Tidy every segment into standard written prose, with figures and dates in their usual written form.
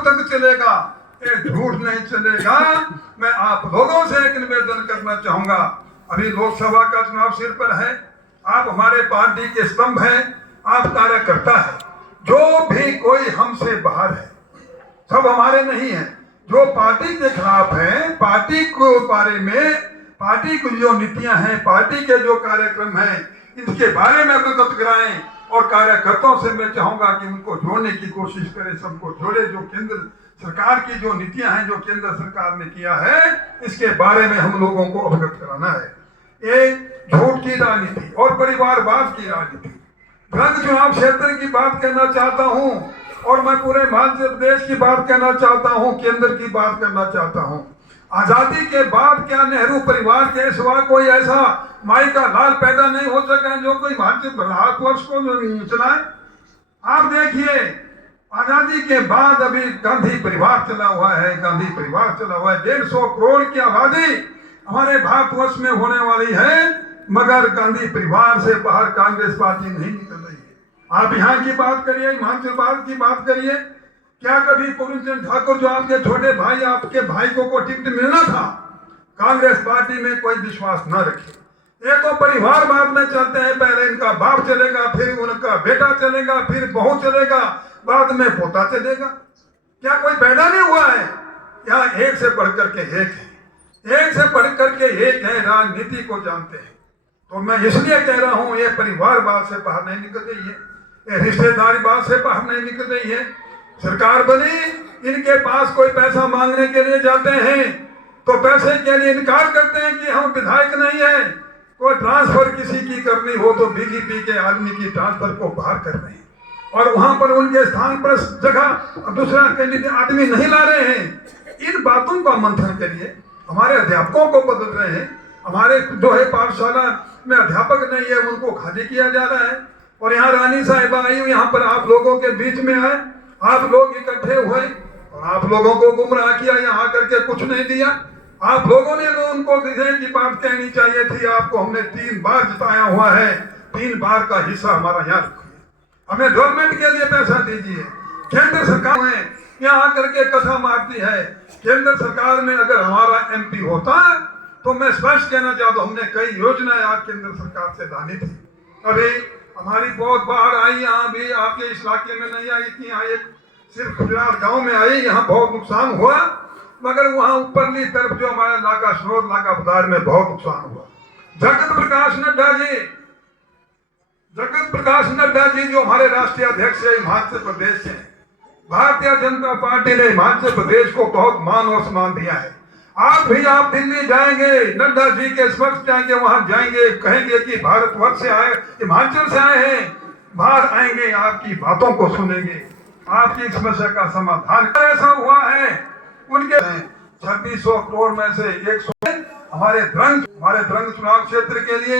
कब तक चलेगा? ये झूठ नहीं चलेगा। मैं आप लोगों से एक निवेदन करना चाहूंगा, अभी लोकसभा का चुनाव सिर पर है, आप हमारे पार्टी के स्तंभ हैं, आप कार्यकर्ता है। जो भी कोई हमसे बाहर है, सब हमारे नहीं है। जो पार्टी के खिलाफ है, पार्टी को बारे में, पार्टी की जो नीतियां हैं, पार्टी के जो कार्यक्रम हैं, इनके बारे में अवगत कराएं। और कार्यकर्ताओं से मैं चाहूंगा कि उनको जोड़ने की कोशिश करें, सबको जोड़े। जो केंद्र सरकार की जो नीतियां हैं, जो केंद्र सरकार ने किया है, इसके बारे में हम लोगों को अवगत कराना है। ये झूठ की राजनीति और परिवारवाद की राजनीति। रंग चुनाव क्षेत्र की बात कहना चाहता हूं, और मैं पूरे मध्य प्रदेश की बात कहना चाहता हूं, केंद्र की बात करना चाहता हूं। आजादी के बाद क्या नेहरू परिवार के सिवा कोई ऐसा माई का लाल पैदा नहीं हो सका जो कोई भारतवर्ष को चलाए? आप देखिए, आजादी के बाद अभी गांधी परिवार चला हुआ है, गांधी परिवार चला हुआ है। 150 करोड़ की आबादी हमारे भारतवर्ष में होने वाली है, मगर गांधी परिवार से बाहर कांग्रेस पार्टी नहीं निकल रही है। आप यहाँ की बात करिए, हिमाचल की बात करिए, क्या कभी पूर्णचंद ठाकुर जो आपके छोटे भाई, आपके भाई को टिकट मिलना था, कांग्रेस पार्टी में कोई विश्वास न रखे। ये तो परिवारवाद में चलते हैं, पहले इनका बाप चलेगा, फिर उनका बेटा चलेगा, फिर बहू चलेगा, बाद में पोता चलेगा। क्या कोई पैदा नहीं हुआ है? यहाँ एक से बढ़कर के एक है, एक से बढ़कर के एक है, राजनीति को जानते हैं। तो मैं इसलिए कह रहा हूँ, ये परिवारवाद से बाहर नहीं निकल रही है, ये रिश्तेदारीवाद से बाहर नहीं निकल रही है। सरकार बनी, इनके पास कोई पैसा मांगने के लिए जाते हैं तो पैसे के लिए इनकार करते हैं कि हम विधायक नहीं है। कोई ट्रांसफर किसी की करनी हो तो बीजेपी के आदमी की ट्रांसफर को बाहर कर रहे हैं, और वहां पर उनके स्थान पर जगह दूसरा कैंडिडेट आदमी नहीं ला रहे हैं। इन बातों का मंथन करिए। हमारे अध्यापकों को बदल रहे हैं, हमारे जो है पाठशाला में अध्यापक नहीं है, उनको खाली किया जा रहा है। और यहाँ रानी साहिबा आई, यहाँ पर आप लोगों के बीच में आए, आप लोग इकट्ठे हुए और आप लोगों को गुमराह किया, यहाँ करके कुछ नहीं दिया। आप लोगों ने उनको विजय की बात कहनी चाहिए थी। आपको हमने 3 बार जिताया हुआ है, 3 बार का हिस्सा हमारा यहाँ रखिए, हमें डेवलपमेंट के लिए पैसा दीजिए। केंद्र सरकार में यहाँ करके कथा मारती है। केंद्र सरकार में अगर हमारा MP होता तो मैं स्पष्ट कहना चाहता हूँ, हमने कई योजनाएं आज केंद्र सरकार से लानी थी। अभी हमारी बहुत बाढ़ आई, यहाँ भी आपके इस इलाके में नहीं आई थी, यहाँ एक सिर्फ गुजरात गांव में आई, यहाँ बहुत नुकसान हुआ। मगर वहाँ ऊपरली तरफ जो हमारा नाका स्रोत, नाका बाजार में बहुत नुकसान हुआ। जगत प्रकाश नड्डा जी जो हमारे राष्ट्रीय अध्यक्ष है हिमाचल प्रदेश से, भारतीय जनता पार्टी ने हिमाचल प्रदेश को बहुत मान और सम्मान दिया है। आप दिल्ली जाएंगे, नड्डा जी के समक्ष जाएंगे, वहां जाएंगे, कहेंगे कि भारतवर्ष से आए, हिमाचल से आए हैं, बाहर आएंगे, आपकी बातों को सुनेंगे, आपकी समस्या का समाधान। ऐसा हुआ है उनके 2600 करोड़ में से 100 हमारे द्रंग चुनाव क्षेत्र के लिए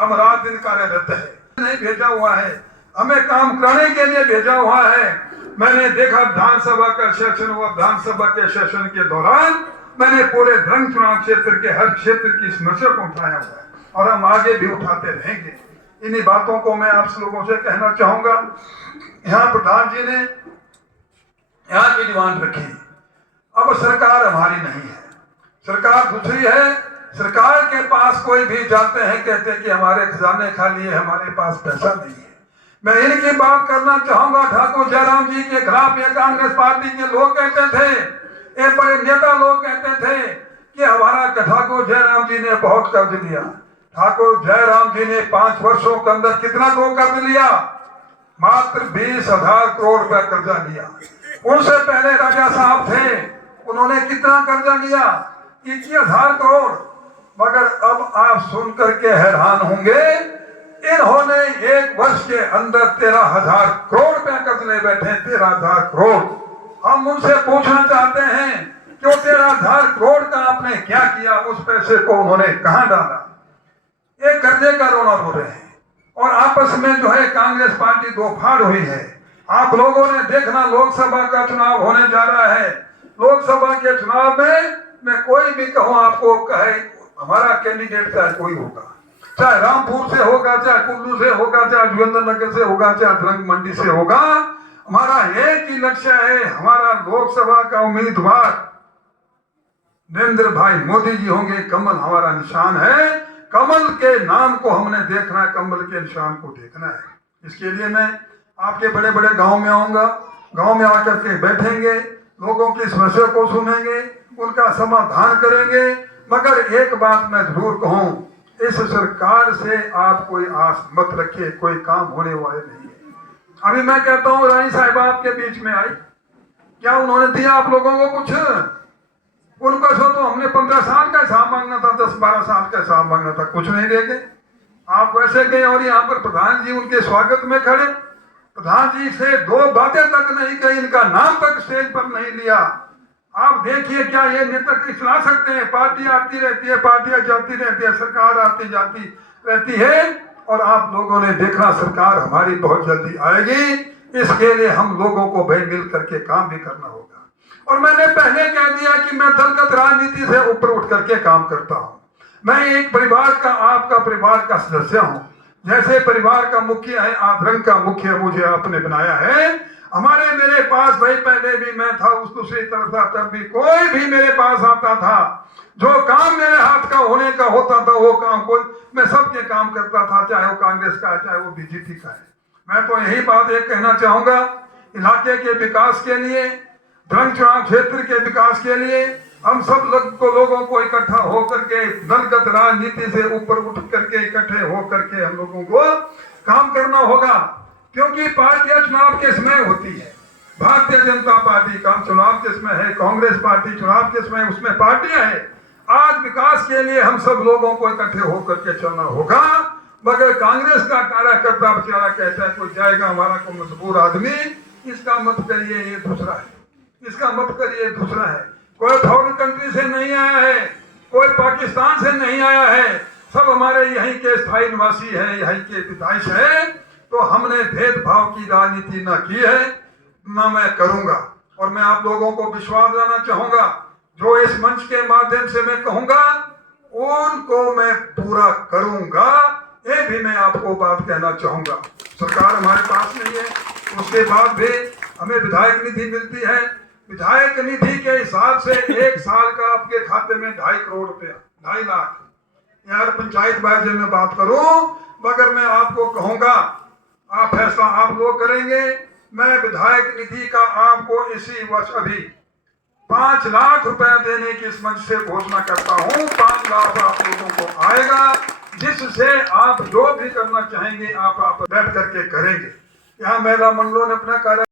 हम रात दिन कार्यरत है। नहीं भेजा हुआ है, हमें काम कराने के लिए भेजा हुआ है। मैंने देखा विधानसभा का सेशन हुआ, विधानसभा के सेशन के दौरान मैंने पूरे द्रंग चुनाव क्षेत्र के हर क्षेत्र की समस्या को उठाया हुआ है, और हम आगे भी उठाते रहेंगे। इन्हीं बातों को मैं आप लोगों से कहना चाहूंगा। यहाँ प्रधान जी ने यहाँ की डिमांड रखी, अब सरकार हमारी नहीं है, सरकार दूसरी है। सरकार के पास कोई भी जाते हैं, कहते हैं कि हमारे खजाने खाली है, हमारे पास पैसा नहीं है। मैं इनकी बात करना चाहूंगा। ठाकुर जयराम जी के खिलाफ ये कांग्रेस पार्टी के लोग कहते थे, ये बड़े नेता लोग कहते थे कि हमारा ठाकुर जयराम जी ने बहुत कर्ज लिया। ठाकुर जयराम जी ने 5 वर्षों के अंदर कितना कर्ज लिया? मात्र 20,000 करोड़ रुपया कर्जा लिया। उनसे पहले राजा साहब थे, उन्होंने कितना कर्जा लिया? 21,000 करोड़। मगर अब आप सुनकर के हैरान होंगे, इन्होंने 1 वर्ष के अंदर 13,000 करोड़ रुपया कर्ज ले बैठे। 13,000 करोड़। हम उनसे पूछना चाहते हैं कि 13,000 करोड़ का आपने क्या किया? उस पैसे को उन्होंने कहां डाला? ये कर्जे का रोना रो रहे हैं, और आपस में जो है कांग्रेस पार्टी दो फाड़ हुई है। आप लोगों ने देखना, लोकसभा का चुनाव होने जा रहा है। लोकसभा के चुनाव में मैं कोई भी कहूं, आपको कहे हमारा कैंडिडेट चाहे कोई होगा, चाहे रामपुर से होगा, चाहे कुल्लू से होगा, चाहे जोगिंद्र नगर से होगा, चाहे द्रंग मंडी से होगा, हमारा एक ही लक्ष्य है, हमारा लोकसभा का उम्मीदवार नरेंद्र भाई मोदी जी होंगे। कमल हमारा निशान है, कमल के नाम को हमने देखना है, कमल के निशान को देखना है। इसके लिए मैं आपके बड़े बड़े गांव में आऊंगा, गांव में आकर के बैठेंगे, लोगों की समस्या को सुनेंगे, उनका समाधान करेंगे। मगर एक बात मैं जरूर कहूं, इस सरकार से आप कोई आस मत रखिए, कोई काम होने वाले नहीं है। अभी मैं कहता हूं रानी साहिबा आपके बीच में आई, क्या उन्होंने दिया आप लोगों को कुछ? उनको तो हमने 15 साल का हिसाब मांगना था, 10-12 साल का हिसाब मांगना था, कुछ नहीं दे गए। आप वैसे गए और यहाँ पर प्रधान जी उनके स्वागत में खड़े, प्रधान जी से 2 बातें तक नहीं कही, इनका नाम तक स्टेज पर नहीं लिया। आप देखिए क्या ये नेता खिला सकते हैं? पार्टी आती रहती है, पार्टियां जाती रहती है, सरकार आती जाती रहती है, और आप लोगों ने देखा सरकार हमारी बहुत जल्दी आएगी। इसके लिए हम लोगों को भाई मिल करके काम भी करना होगा। और मैंने पहले कह दिया कि मैं दलगत राजनीति से ऊपर उठ करके काम करता हूं। मैं एक परिवार का, आपका परिवार का सदस्य हूं। जैसे परिवार का मुखिया है, आधरंग का मुखिया मुझे आपने बनाया है। हमारे मेरे पास भाई पहले भी मैं था, उस दूसरी तरफ था, तब भी कोई भी मेरे पास आता था, जो काम मेरे हाथ का होने का होता था वो काम कोई मैं सबके काम करता था, चाहे वो कांग्रेस का है, चाहे वो बीजेपी का है। मैं तो यही बात एक कहना चाहूंगा, इलाके के विकास के लिए, धर्म चुनाव क्षेत्र के विकास के लिए हम सब लोगों को इकट्ठा होकर के दलगत राजनीति से ऊपर उठ करके इकट्ठे होकर के हम लोगों को काम करना होगा। क्योंकि पार्टियां चुनाव के समय होती है, भारतीय जनता पार्टी का चुनाव के समय है, कांग्रेस पार्टी चुनाव के समय उसमें पार्टियां है। आज विकास के लिए हम सब लोगों को इकट्ठे होकर के चलना होगा। मगर कांग्रेस का कार्यकर्ता बेचारा कहता है कोई जाएगा हमारा कोई मजबूर आदमी, इसका मत करिए, ये दूसरा है, इसका मत करिए, दूसरा है। कोई फॉरेन कंट्री से नहीं आया है, कोई पाकिस्तान से नहीं आया है, सब हमारे यहीं के स्थायी निवासी है, यहीं के पैदाइश है। तो हमने भेदभाव की राजनीति ना की है, ना मैं करूंगा। और मैं आप लोगों को विश्वास दिलाना चाहूंगा, जो इस मंच के माध्यम से मैं कहूंगा उनको मैं पूरा करूंगा। ये भी मैं आपको बात कहना चाहूंगा। सरकार हमारे पास नहीं है, उसके बाद भी हमें विधायक निधि मिलती है। विधायक निधि के हिसाब से एक साल का आपके खाते में 2.5 करोड़ रुपया, 2.5 लाख। यार पंचायत बाजी में बात करूं, मगर मैं आपको कहूंगा आप फैसला आप लोग करेंगे। मैं विधायक निधि का आपको इसी वर्ष अभी 5 लाख रुपया देने की इस मंच से घोषणा करता हूं। 5 लाख आप लोगों को आएगा, जिससे आप जो भी करना चाहेंगे आप बैठ करके करेंगे। यहाँ महिला मंडलों ने अपना कार्य